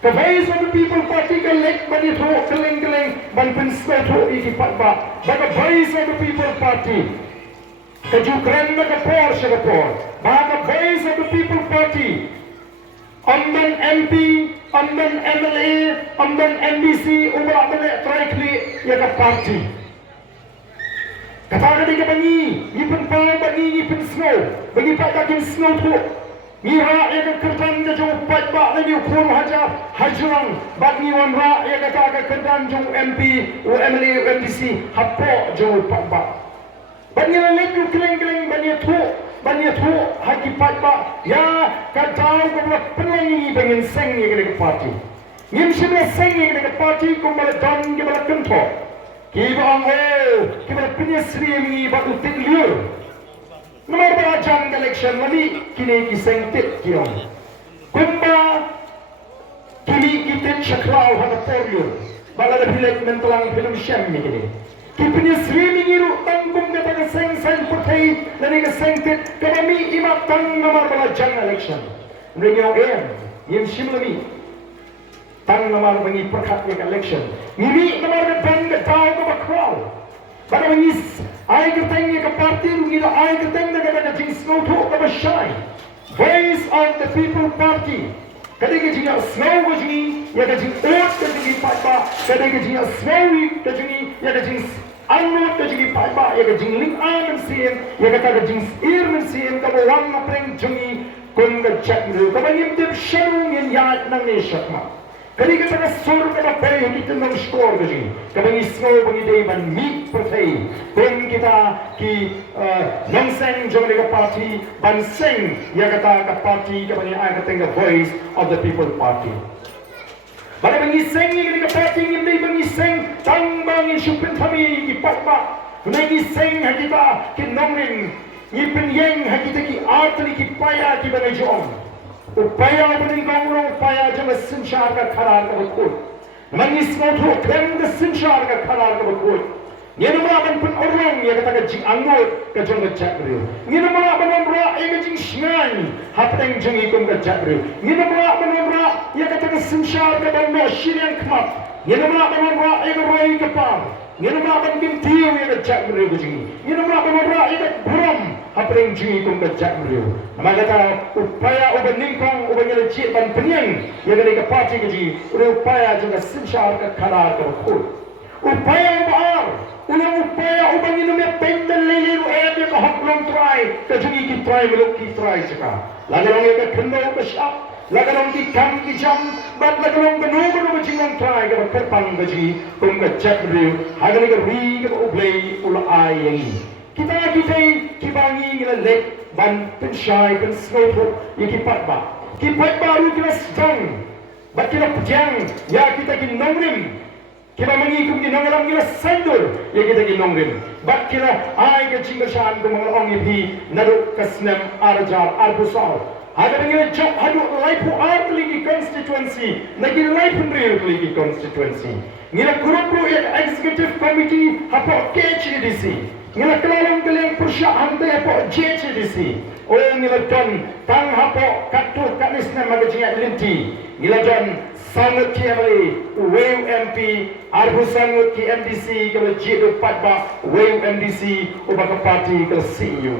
The voice of the people party collect money to keling ban pensel to iki Paidbah. But the voice of the people party kejukeran na kapor siya kapor. But the voice of the people party Ardent MP, Ardent MLA, Ardent NDC, ubah balik try Khlieh ya ka party. Kata ka bagi, ipun pau bagi ipun snow, bagi pakakin snow tu. Mira ya ka kertan da jauh Paidbah lagi ukur hajrang bagi wan ra ya kata ka kertan jauh MP, MLA, NDC hapo jauh Paidbah. Bagi lagi keleng bagi tu haki Paidbah ya katau ko pelangi bangin seng ya ke parti. Ngim sibla seng ya ke parti ko bala don ke bala kanto. Ki bang ke bala penyesri mi ba utik Lyuir. Nomor balajan election mani kini kiseng tit kiong. Kumba kini kita caklau hana Lyuir. Bala da pilek mentelang film syam ni kini. Kipnya sri mingiru tangkum kata ke seng putih dan ke seng tit kami imat tang nomor balajan election. Mereka yang simlami tang nomor bagi perkat ke election. Ngiri nomor datang ke tahu ke bakrau. Pada mengis ai keteng ke parti ngira ai keteng ke kata jing snow to ke basyai. Voice of the people party. Kada ke jing snow ke jing ya ke jing ot ke jing Paidbah. Kada ke jing snow ke jing ya ke jing Anut ke jing Paidbah ya ke jing ling an sien ya ke kata jing ir men sien ka wang apreng jungi kun ke chat nu ka bangim tip sharu yin ya nang ne shakma. Kali ka taga sur ka ba pay kita nang score ke jing. Ka bangi snow bangi day ban meet pertai. Kun kita ki nang seng jong ka party ban seng ya kata ka party ka bangi ai ka tenga voice of the people party. Pada mengiseng ni kita parti ni beli mengiseng tambang supin kami di Paidbah. Mengiseng kita ki nongin ni penyeng kita ki artli ki paya ki banajong. Upaya bening kongro upaya jama sinchar ka kharar ka bakut. Mengiseng tu kem ka sinchar ka kharar ka bakut. Ni nama ban pun orang ya kata ka jing angot ka jong ka jakriu. Ni nama ban orang ya ka jing shngan hapeng jing ikum ka jakriu. Ni nama ban orang ya kata ka sinchar ka ban no shirian kmat. Ni nama ban orang ya ka roi ka pam. Ni nama ban kim tiu ya ka jakriu ka jing. Ni nama ban orang ya ka bram hapeng jing ikum ka jakriu. Nama kata upaya uban ningkong uban ya cik ban penyeng ya ka parti ka jing. Upaya jong ka sinchar ka kharar ka bakut. Upaya baar ulang upaya ubang inumya pendal liliru ayat ka haklong try kajungi ki try meluk ki try saka lagalong ya ka kendo ka shop lagalong ki Kham ki jam bat lagalong ka no jingang try ka kerpang ka ji kum ka chat riu hagali ka ri ka ublay ula ay kita ki bangi ngila lek ban pensyai pen snow ki Paidbah ki Paidbah ru kita sedang bat kita pejang ya kita ki nongrim kita mengikum di nongalam kita sendur ya kita di nongrim bat kita ai ke cingashan ke mengalong ipi naruk kesnem arjar arbusal ada dengan jok hadu laipu art lagi constituency lagi laipu real lagi constituency ngila kurupru ya executive committee hapo KHDC ngila kelalong keleng persya hante hapo JHDC oh ngila don tang hapo katu kanisna magajinga linti ngila don sangut ki MLA, Wave MP, arbu sangut ki MDC, kalau jidu Paidbah, Wave MDC, ubah ke parti ke CU.